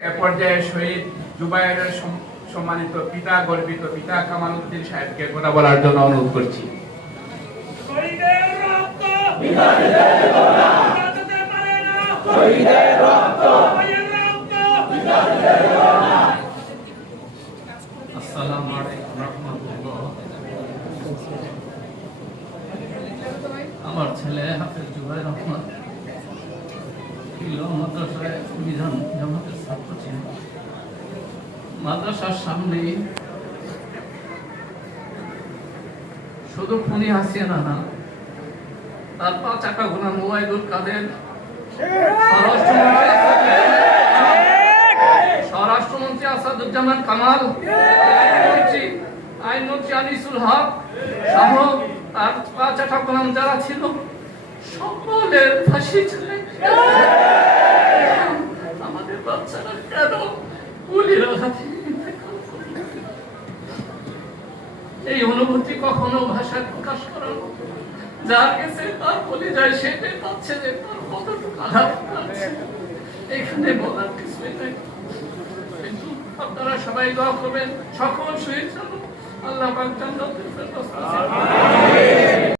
এ পর্যায়ে শহীদ জুবাইরের সম- সম্মানিত পিতা গর্বিত পিতা কামাল উদ্দিন সাহেবকে কথা বলার জন্য অনুরোধ করছি। আমার ছেলে হাফেজ জুবাই রহমান মাদ্রাসায় বিধান ছাত্র ছিল মাদ্রাসার সামনে শুধু ফোনে হাসিয়ে না, তার পা চাকা ঘোরা মোবাইলুল কাদের, স্বরাষ্ট্রমন্ত্রী আসাদুজ্জামান কামাল আইনমন্ত্রী আনিসুল হক সহ তার পাঁচ ঠাকুরাম যারা ছিল, সকলের ফাঁসি ছিল এই অনুভূতি কখনো প্রকাশ তার বলে যায় সেটাই পাচ্ছে যে তার কতটুকু আঘাত এখানে বলার কিছুই আপনারা সবাই দোয়া করবেন, সকল শহীদ আল্লাহ পাক।